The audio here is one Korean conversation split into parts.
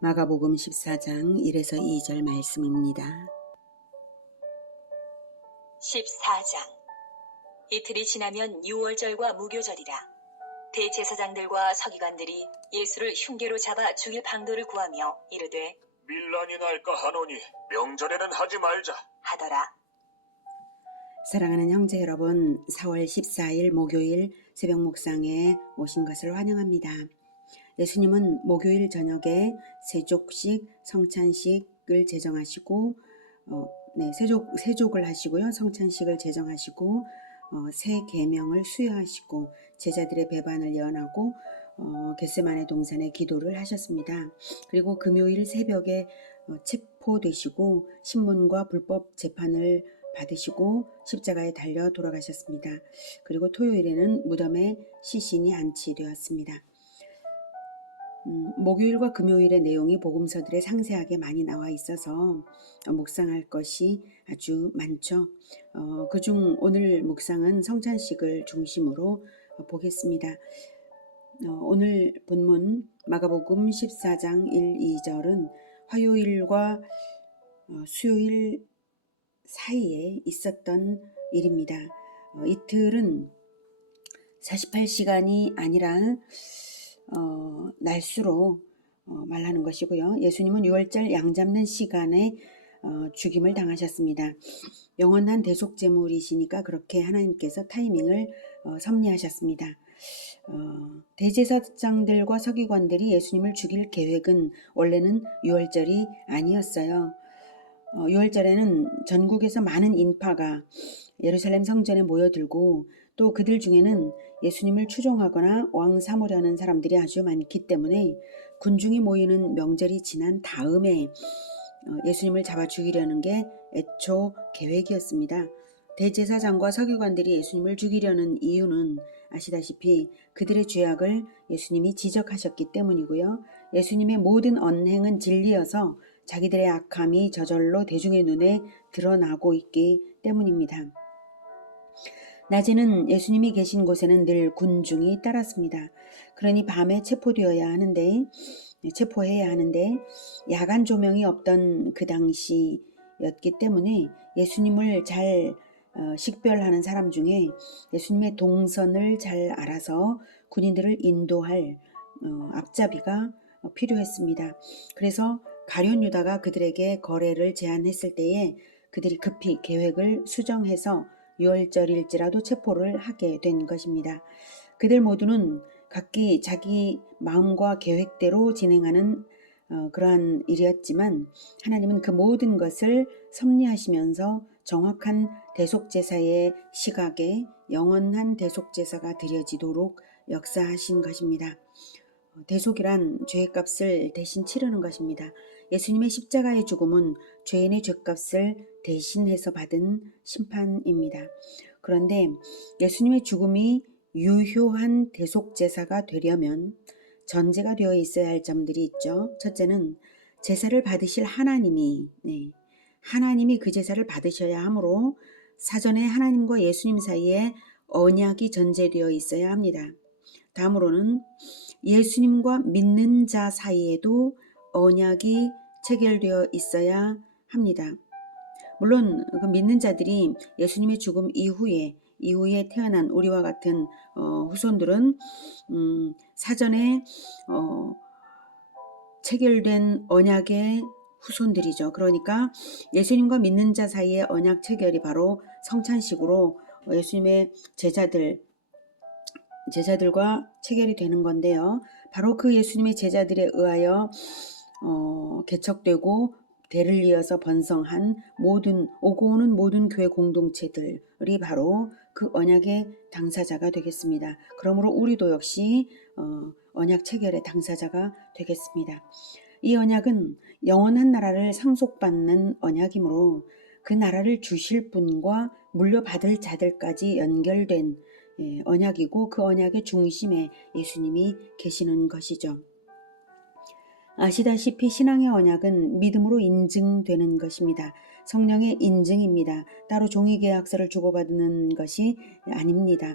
마가복음 14장 1에서 2절 말씀입니다. 14장. 이틀이 지나면 유월절과 무교절이라. 대제사장들과 서기관들이 예수를 흉계로 잡아 죽일 방도를 구하며 이르되 밀란이 날까 하노니 명절에는 하지 말자 하더라. 사랑하는 형제 여러분, 4월 14일 목요일 새벽 묵상에 오신 것을 환영합니다. 예수님은 목요일 저녁에 세족식, 성찬식을 제정하시고 세족을 하시고요. 성찬식을 제정하시고 새 계명을 수여하시고 제자들의 배반을 예언하고 겟세마네 동산에 기도를 하셨습니다. 그리고 금요일 새벽에 체포되시고 신문과 불법 재판을 받으시고 십자가에 달려 돌아가셨습니다. 그리고 토요일에는 무덤에 시신이 안치되었습니다. 목요일과 금요일의 내용이 복음서들에 상세하게 많이 나와 있어서 묵상할 것이 아주 많죠. 그중 오늘 묵상은 성찬식을 중심으로 보겠습니다. 오늘 본문 마가복음 14장 1, 2절은 화요일과 수요일 사이에 있었던 일입니다. 이틀은 48시간이 아니라 날수로 말하는 것이고요. 예수님은 유월절 양 잡는 시간에 죽임을 당하셨습니다. 영원한 대속제물이시니까 그렇게 하나님께서 타이밍을 섭리하셨습니다. 대제사장들과 서기관들이 예수님을 죽일 계획은 원래는 유월절이 아니었어요. 유월절에는 전국에서 많은 인파가 예루살렘 성전에 모여들고 또 그들 중에는 예수님을 추종하거나 왕 삼으려는 사람들이 아주 많기 때문에 군중이 모이는 명절이 지난 다음에 예수님을 잡아 죽이려는 게 애초 계획이었습니다. 대제사장과 서기관들이 예수님을 죽이려는 이유는 아시다시피 그들의 죄악을 예수님이 지적하셨기 때문이고요. 예수님의 모든 언행은 진리여서 자기들의 악함이 저절로 대중의 눈에 드러나고 있기 때문입니다. 낮에는 예수님이 계신 곳에는 늘 군중이 따랐습니다. 그러니 밤에 체포해야 하는데 야간 조명이 없던 그 당시였기 때문에 예수님을 잘 식별하는 사람 중에 예수님의 동선을 잘 알아서 군인들을 인도할 앞잡이가 필요했습니다. 그래서 가룟 유다가 그들에게 거래를 제안했을 때에 그들이 급히 계획을 수정해서 유월절일지라도 체포를 하게 된 것입니다. 그들 모두는 각기 자기 마음과 계획대로 진행하는 그러한 일이었지만 하나님은 그 모든 것을 섭리하시면서 정확한 대속제사의 시각에 영원한 대속제사가 드려지도록 역사하신 것입니다. 대속이란 죄의 값을 대신 치르는 것입니다. 예수님의 십자가의 죽음은 죄인의 죄값을 대신해서 받은 심판입니다. 그런데 예수님의 죽음이 유효한 대속제사가 되려면 전제가 되어 있어야 할 점들이 있죠. 첫째는 제사를 받으실 하나님이 그 제사를 받으셔야 하므로 사전에 하나님과 예수님 사이에 언약이 전제되어 있어야 합니다. 다음으로는 예수님과 믿는 자 사이에도 언약이 체결되어 있어야 합니다. 물론 그 믿는 자들이 예수님의 죽음 이후에 태어난 우리와 같은 후손들은 사전에 체결된 언약의 후손들이죠. 그러니까 예수님과 믿는 자 사이의 언약 체결이 바로 성찬식으로 예수님의 제자들과 체결이 되는 건데요. 바로 그 예수님의 제자들에 의하여 개척되고 대를 이어서 번성한 오고 오는 모든 교회 공동체들이 바로 그 언약의 당사자가 되겠습니다. 그러므로 우리도 역시 언약 체결의 당사자가 되겠습니다. 이 언약은 영원한 나라를 상속받는 언약이므로 그 나라를 주실 분과 물려받을 자들까지 연결된 언약이고 그 언약의 중심에 예수님이 계시는 것이죠. 아시다시피 신앙의 언약은 믿음으로 인증되는 것입니다. 성령의 인증입니다. 따로 종이계약서를 주고받는 것이 아닙니다.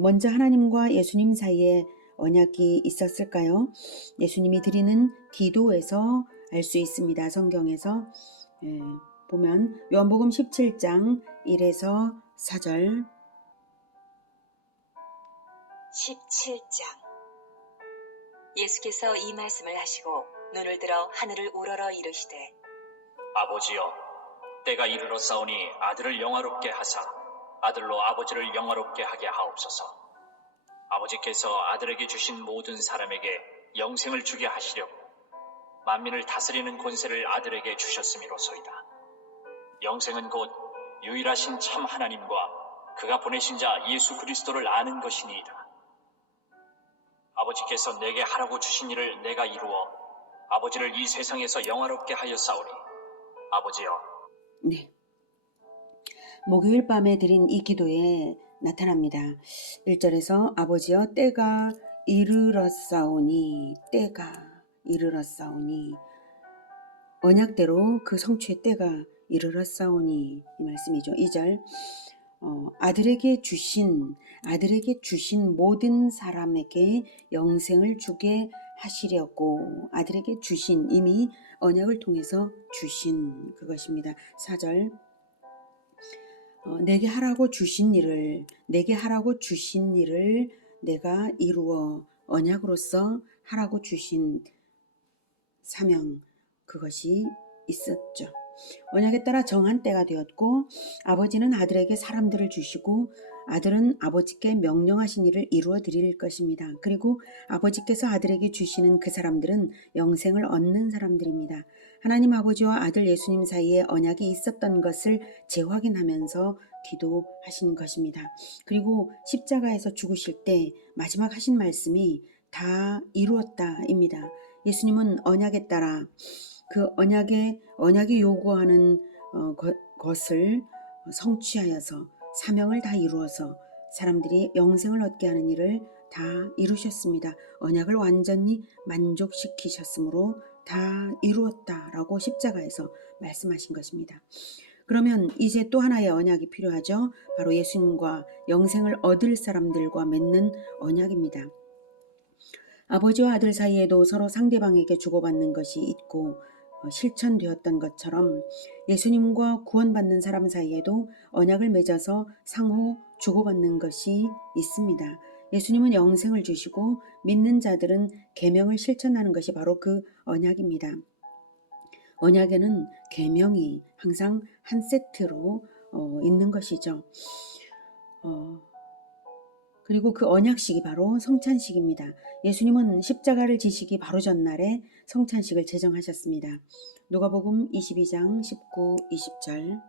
먼저 하나님과 예수님 사이에 언약이 있었을까요? 예수님이 드리는 기도에서 알 수 있습니다. 성경에서 보면 요한복음 17장 1에서 4절 17장. 예수께서 이 말씀을 하시고 눈을 들어 하늘을 우러러 이르시되 아버지여, 때가 이르렀사오니 아들을 영화롭게 하사 아들로 아버지를 영화롭게 하게 하옵소서. 아버지께서 아들에게 주신 모든 사람에게 영생을 주게 하시려고 만민을 다스리는 권세를 아들에게 주셨음이로소이다. 영생은 곧 유일하신 참 하나님과 그가 보내신 자 예수 그리스도를 아는 것이니이다. 아버지께서 내게 하라고 주신 일을 내가 이루어 아버지를 이 세상에서 영화롭게 하였사오니 아버지여. 네. 목요일 밤에 드린 이 기도에 나타납니다. 1절에서 아버지여 때가 이르렀사오니 언약대로 그 성취의 때가 이르렀사오니 이 말씀이죠. 2절 아들에게 주신 모든 사람에게 영생을 주게 하시려고 아들에게 주신 이미 언약을 통해서 주신 그것입니다. 4절 내게 하라고 주신 일을 내가 이루어 언약으로서 하라고 주신 사명 그것이 있었죠. 언약에 따라 정한 때가 되었고 아버지는 아들에게 사람들을 주시고 아들은 아버지께 명령하신 일을 이루어 드릴 것입니다. 그리고 아버지께서 아들에게 주시는 그 사람들은 영생을 얻는 사람들입니다. 하나님 아버지와 아들 예수님 사이에 언약이 있었던 것을 재확인하면서 기도하신 것입니다. 그리고 십자가에서 죽으실 때 마지막 하신 말씀이 다 이루었다입니다. 예수님은 언약에 따라 그 언약이 요구하는 것을 성취하여서 사명을 다 이루어서 사람들이 영생을 얻게 하는 일을 다 이루셨습니다. 언약을 완전히 만족시키셨으므로 다 이루었다라고 십자가에서 말씀하신 것입니다. 그러면 이제 또 하나의 언약이 필요하죠. 바로 예수님과 영생을 얻을 사람들과 맺는 언약입니다. 아버지와 아들 사이에도 서로 상대방에게 주고받는 것이 있고 실천되었던 것처럼 예수님과 구원받는 사람 사이에도 언약을 맺어서 상호 주고받는 것이 있습니다. 예수님은 영생을 주시고 믿는 자들은 계명을 실천하는 것이 바로 그 언약입니다. 언약에는 계명이 항상 한 세트로 있는 것이죠. 그리고 그 언약식이 바로 성찬식입니다. 예수님은 십자가를 지시기 바로 전날에 성찬식을 제정하셨습니다. 누가복음 22장 19, 20절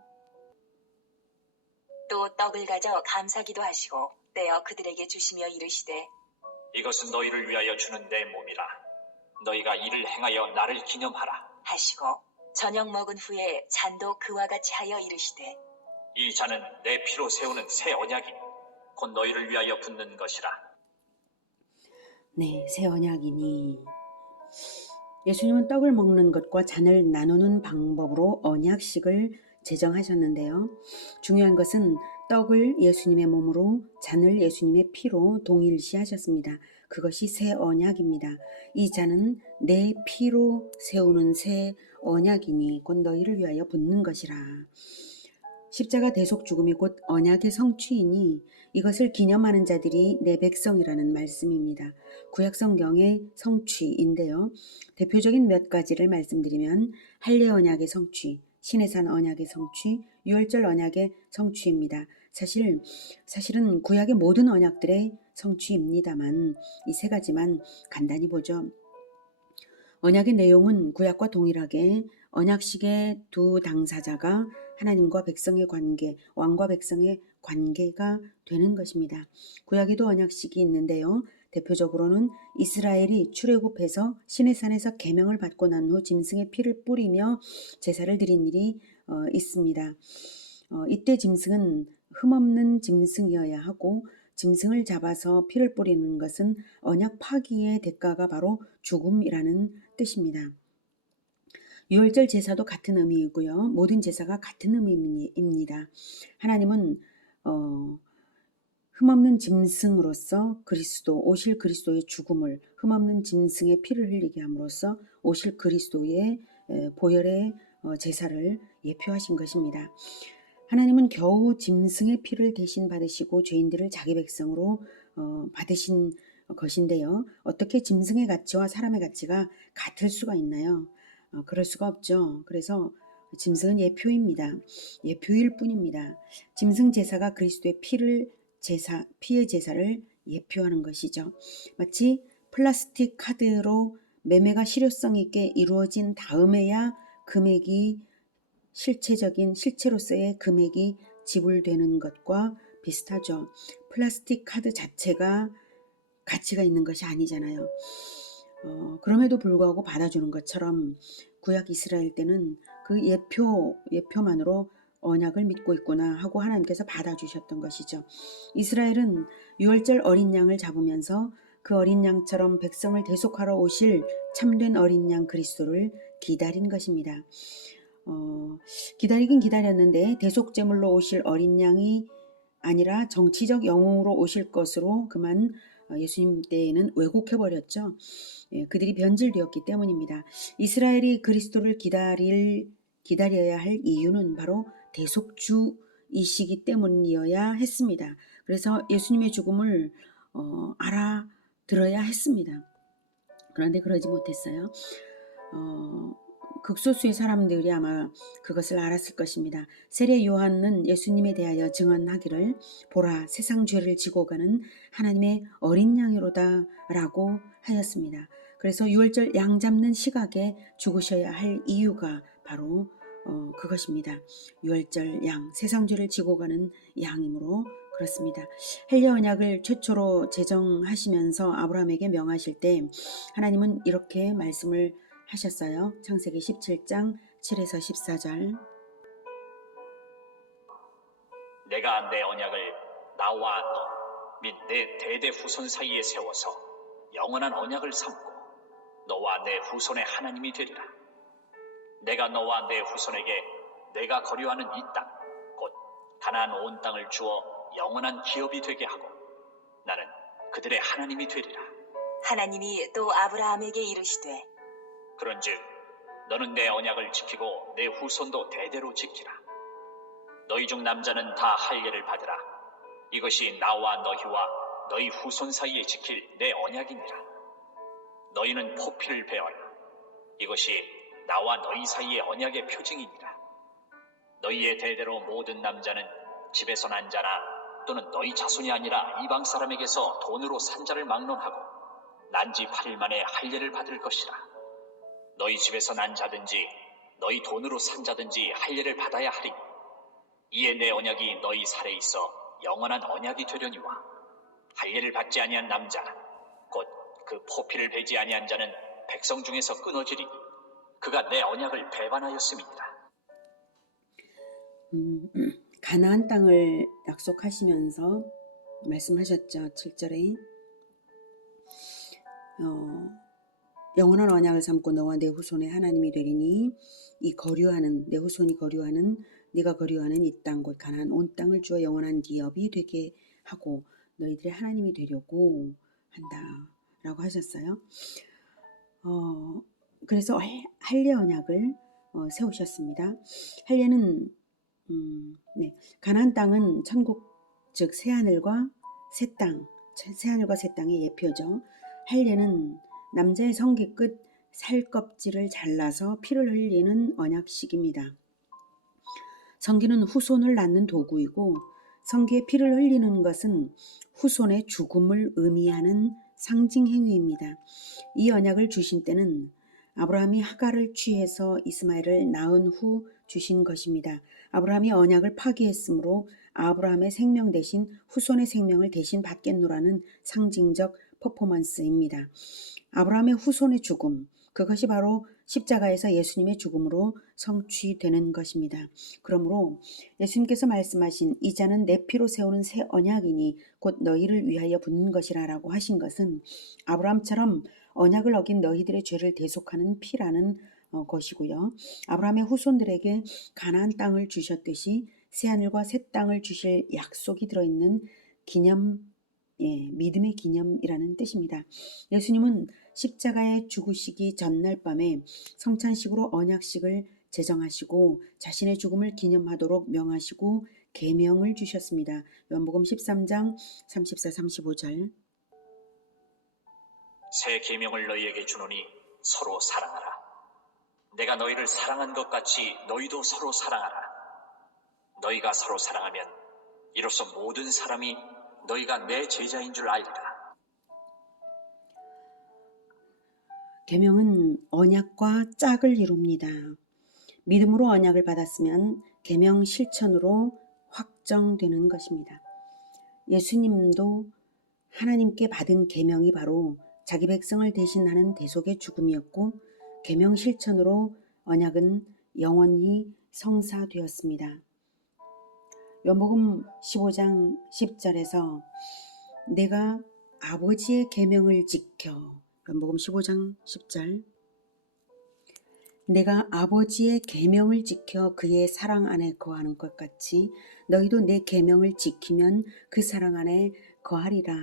또 떡을 가져 감사기도 하시고 떼어 그들에게 주시며 이르시되 이것은 너희를 위하여 주는 내 몸이라. 너희가 이를 행하여 나를 기념하라. 하시고 저녁 먹은 후에 잔도 그와 같이 하여 이르시되 이 잔은 내 피로 세우는 새 언약이니 곧 너희를 위하여 붓는 것이라. 네, 새 언약이니 예수님은 떡을 먹는 것과 잔을 나누는 방법으로 언약식을 제정하셨는데요. 중요한 것은 떡을 예수님의 몸으로 잔을 예수님의 피로 동일시하셨습니다. 그것이 새 언약입니다. 이 잔은 내 피로 세우는 새 언약이니 곧 너희를 위하여 붓는 것이라. 십자가 대속 죽음이 곧 언약의 성취이니 이것을 기념하는 자들이 내 백성이라는 말씀입니다. 구약 성경의 성취인데요. 대표적인 몇 가지를 말씀드리면 할례 언약의 성취, 시내산 언약의 성취, 유월절 언약의 성취입니다. 사실은 구약의 모든 언약들의 성취입니다만 이 세 가지만 간단히 보죠. 언약의 내용은 구약과 동일하게 언약식의 두 당사자가 하나님과 백성의 관계, 왕과 백성의 관계가 되는 것입니다. 구약에도 언약식이 있는데요. 대표적으로는 이스라엘이 출애굽해서 시내산에서 계명을 받고 난 후 짐승의 피를 뿌리며 제사를 드린 일이 있습니다. 이때 짐승은 흠없는 짐승이어야 하고 짐승을 잡아서 피를 뿌리는 것은 언약 파기의 대가가 바로 죽음이라는 뜻입니다. 유월절 제사도 같은 의미이고요. 모든 제사가 같은 의미입니다. 하나님은 흠없는 짐승으로서 그리스도 오실 그리스도의 죽음을 흠없는 짐승의 피를 흘리게 함으로써 오실 그리스도의 보혈의 제사를 예표하신 것입니다. 하나님은 겨우 짐승의 피를 대신 받으시고 죄인들을 자기 백성으로 받으신 것인데요. 어떻게 짐승의 가치와 사람의 가치가 같을 수가 있나요? 그럴 수가 없죠. 그래서 짐승은 예표입니다. 예표일 뿐입니다. 짐승 제사가 그리스도의 피의 제사를 예표하는 것이죠. 마치 플라스틱 카드로 매매가 실효성 있게 이루어진 다음에야 금액이 실체로서의 금액이 지불되는 것과 비슷하죠. 플라스틱 카드 자체가 가치가 있는 것이 아니잖아요. 그럼에도 불구하고 받아주는 것처럼 구약 이스라엘 때는 그 예표만으로 언약을 믿고 있구나 하고 하나님께서 받아주셨던 것이죠. 이스라엘은 유월절 어린 양을 잡으면서 그 어린 양처럼 백성을 대속하러 오실 참된 어린 양 그리스도를 기다린 것입니다. 기다리긴 기다렸는데 대속제물로 오실 어린 양이 아니라 정치적 영웅으로 오실 것으로 그만 예수님 때에는 왜곡해버렸죠. 그들이 변질되었기 때문입니다. 이스라엘이 그리스도를 기다려야 할 이유는 바로 대속주이시기 때문이어야 했습니다. 그래서 예수님의 죽음을 알아들어야 했습니다. 그런데 그러지 못했어요. 극소수의 사람들이 아마 그것을 알았을 것입니다. 세례 요한은 예수님에 대하여 증언하기를 보라 세상 죄를 지고 가는 하나님의 어린 양이로다 라고 하였습니다. 그래서 유월절 양 잡는 시각에 죽으셔야 할 이유가 바로 그것입니다. 유월절 양, 세상 죄를 지고 가는 양이므로 그렇습니다. 헬리 언약을 최초로 제정하시면서 아브라함에게 명하실 때 하나님은 이렇게 말씀을 하셨어요. 창세기 17장 7에서 14절. 내가 내 언약을 나와 너 및 내 대대 후손 사이에 세워서 영원한 언약을 삼고 너와 내 후손의 하나님이 되리라. 내가 너와 내 후손에게 내가 거류하는 이 땅 곧 가나안 온 땅을 주어 영원한 기업이 되게 하고 나는 그들의 하나님이 되리라. 하나님이 또 아브라함에게 이르시되 그런즉 너는 내 언약을 지키고 내 후손도 대대로 지키라. 너희 중 남자는 다 할례를 받으라. 이것이 나와 너희와 너희 후손 사이에 지킬 내 언약이니라. 너희는 포피를 베어라. 이것이 나와 너희 사이의 언약의 표징이니라. 너희의 대대로 모든 남자는 집에서 난 자나 또는 너희 자손이 아니라 이방 사람에게서 돈으로 산 자를 막론하고 난 지 8일 만에 할례를 받을 것이라. 너희 집에서 난 자든지 너희 돈으로 산 자든지 할례를 받아야 하리니 이에 내 언약이 너희 살에 있어 영원한 언약이 되려니와 할례를 받지 아니한 남자 곧 그 포피를 베지 아니한 자는 백성 중에서 끊어지리니 그가 내 언약을 배반하였음이니라. 가나안 땅을 약속하시면서 말씀하셨죠. 7절에 영원한 언약을 삼고 너와 내 후손의 하나님이 되리니 이 거류하는 내 후손이 거류하는 네가 거류하는 이 땅 곧 가나안 온 땅을 주어 영원한 기업이 되게 하고 너희들의 하나님이 되려고 한다라고 하셨어요. 그래서 할례 언약을 세우셨습니다. 할례는 가나안 땅은 천국 즉 새하늘과 새 땅의 예표죠. 할례는 남자의 성기 끝 살껍질을 잘라서 피를 흘리는 언약식입니다. 성기는 후손을 낳는 도구이고 성기에 피를 흘리는 것은 후손의 죽음을 의미하는 상징 행위입니다. 이 언약을 주신 때는 아브라함이 하갈을 취해서 이스마엘을 낳은 후 주신 것입니다. 아브라함이 언약을 파기했으므로 아브라함의 생명 대신 후손의 생명을 대신 받겠노라는 상징적 퍼포먼스입니다. 아브라함의 후손의 죽음, 그것이 바로 십자가에서 예수님의 죽음으로 성취되는 것입니다. 그러므로 예수님께서 말씀하신 이 자는 내 피로 세우는 새 언약이니 곧 너희를 위하여 붓는 것이라 라고 하신 것은 아브라함처럼 언약을 어긴 너희들의 죄를 대속하는 피라는 것이고요. 아브라함의 후손들에게 가나안 땅을 주셨듯이 새하늘과 새 땅을 주실 약속이 들어있는 기념, 믿음의 기념이라는 뜻입니다. 예수님은 십자가에 죽으시기 전날 밤에 성찬식으로 언약식을 제정하시고 자신의 죽음을 기념하도록 명하시고 계명을 주셨습니다. 요한복음 13장 34, 35절. 새 계명을 너희에게 주노니 서로 사랑하라. 내가 너희를 사랑한 것 같이 너희도 서로 사랑하라. 너희가 서로 사랑하면 이로써 모든 사람이 너희가 내 제자인 줄 알리라. 계명은 언약과 짝을 이룹니다. 믿음으로 언약을 받았으면 계명 실천으로 확정되는 것입니다. 예수님도 하나님께 받은 계명이 바로 자기 백성을 대신하는 대속의 죽음이었고 계명 실천으로 언약은 영원히 성사되었습니다. 요한복음 15장 10절에서 내가 아버지의 계명을 지켜, 요한복음 15장 10절, 내가 아버지의 계명을 지켜 그의 사랑 안에 거하는 것 같이 너희도 내 계명을 지키면 그 사랑 안에 거하리라.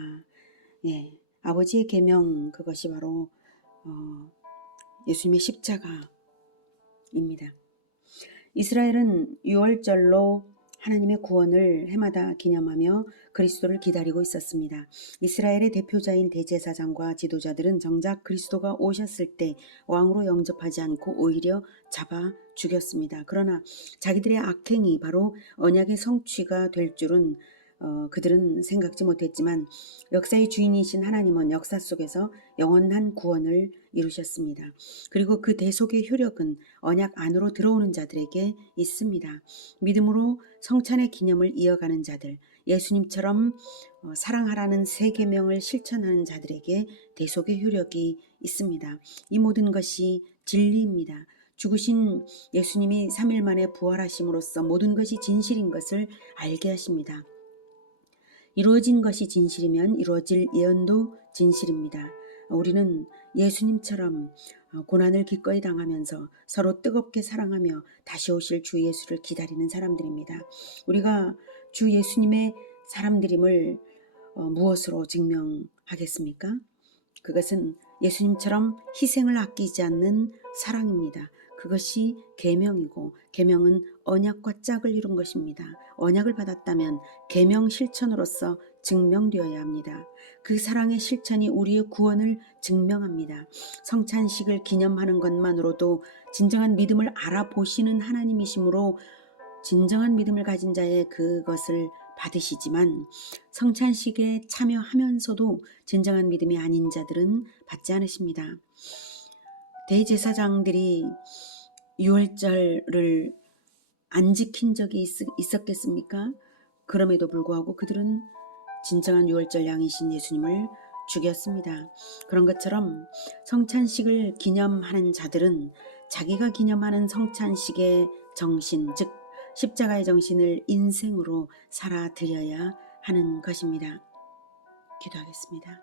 아버지의 계명, 그것이 바로 예수님의 십자가입니다. 이스라엘은 유월절로 하나님의 구원을 해마다 기념하며 그리스도를 기다리고 있었습니다. 이스라엘의 대표자인 대제사장과 지도자들은 정작 그리스도가 오셨을 때 왕으로 영접하지 않고 오히려 잡아 죽였습니다. 그러나 자기들의 악행이 바로 언약의 성취가 될 줄은 그들은 생각지 못했지만 역사의 주인이신 하나님은 역사 속에서 영원한 구원을 이루셨습니다. 그리고 그 대속의 효력은 언약 안으로 들어오는 자들에게 있습니다. 믿음으로 성찬의 기념을 이어가는 자들, 예수님처럼 사랑하라는 새 계명을 실천하는 자들에게 대속의 효력이 있습니다. 이 모든 것이 진리입니다. 죽으신 예수님이 3일 만에 부활하심으로써 모든 것이 진실인 것을 알게 하십니다. 이루어진 것이 진실이면 이루어질 예언도 진실입니다. 우리는 예수님처럼 고난을 기꺼이 당하면서 서로 뜨겁게 사랑하며 다시 오실 주 예수를 기다리는 사람들입니다. 우리가 주 예수님의 사람들임을 무엇으로 증명하겠습니까? 그것은 예수님처럼 희생을 아끼지 않는 사랑입니다. 그것이 계명이고 계명은 언약과 짝을 이룬 것입니다. 언약을 받았다면 계명 실천으로서 증명되어야 합니다. 그 사랑의 실천이 우리의 구원을 증명합니다. 성찬식을 기념하는 것만으로도 진정한 믿음을 알아보시는 하나님이시므로 진정한 믿음을 가진 자의 그것을 받으시지만 성찬식에 참여하면서도 진정한 믿음이 아닌 자들은 받지 않으십니다. 대제사장들이 유월절을 안 지킨 적이 있었겠습니까? 그럼에도 불구하고 그들은 진정한 유월절 양이신 예수님을 죽였습니다. 그런 것처럼 성찬식을 기념하는 자들은 자기가 기념하는 성찬식의 정신, 즉 십자가의 정신을 인생으로 살아드려야 하는 것입니다. 기도하겠습니다.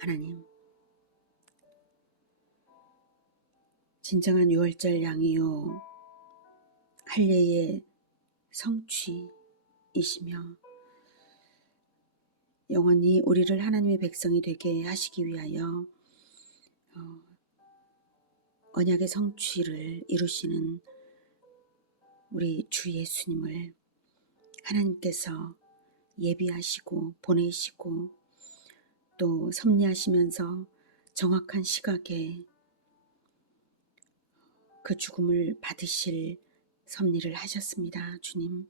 하나님, 진정한 유월절 양이요 할례의 성취이시며 영원히 우리를 하나님의 백성이 되게 하시기 위하여 언약의 성취를 이루시는 우리 주 예수님을 하나님께서 예비하시고 보내시고 또 섭리하시면서 정확한 시각에 그 죽음을 받으실 섭리를 하셨습니다. 주님,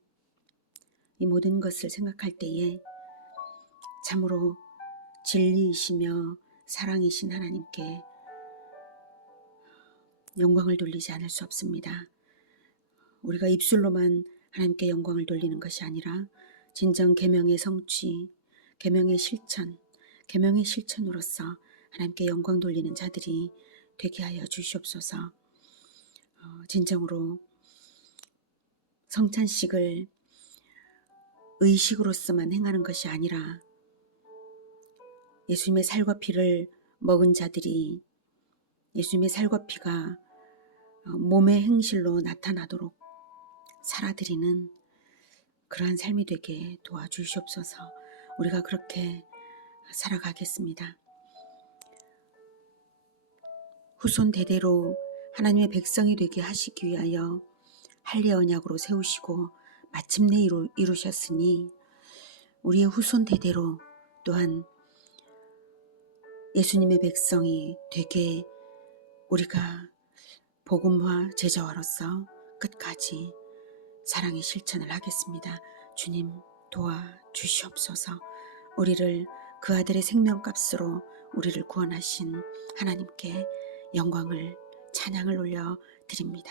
이 모든 것을 생각할 때에 참으로 진리이시며 사랑이신 하나님께 영광을 돌리지 않을 수 없습니다. 우리가 입술로만 하나님께 영광을 돌리는 것이 아니라 진정 계명의 성취, 계명의 실천, 계명의 실천으로서 하나님께 영광 돌리는 자들이 되게 하여 주시옵소서. 진정으로 성찬식을 의식으로서만 행하는 것이 아니라 예수님의 살과 피를 먹은 자들이 예수님의 살과 피가 몸의 행실로 나타나도록 살아드리는 그러한 삶이 되게 도와주시옵소서. 우리가 그렇게 살아가겠습니다. 후손 대대로 하나님의 백성이 되게 하시기 위하여 할례 언약으로 세우시고 마침내 이루셨으니 우리의 후손 대대로 또한 예수님의 백성이 되게 우리가 복음화 제자화로서 끝까지 사랑의 실천을 하겠습니다. 주님 도와주시옵소서. 우리를 그 아들의 생명값으로 우리를 구원하신 하나님께 영광을 찬양을 올려드립니다.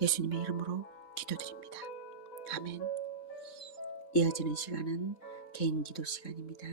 예수님의 이름으로 기도드립니다. 아멘. 이어지는 시간은 개인 기도 시간입니다.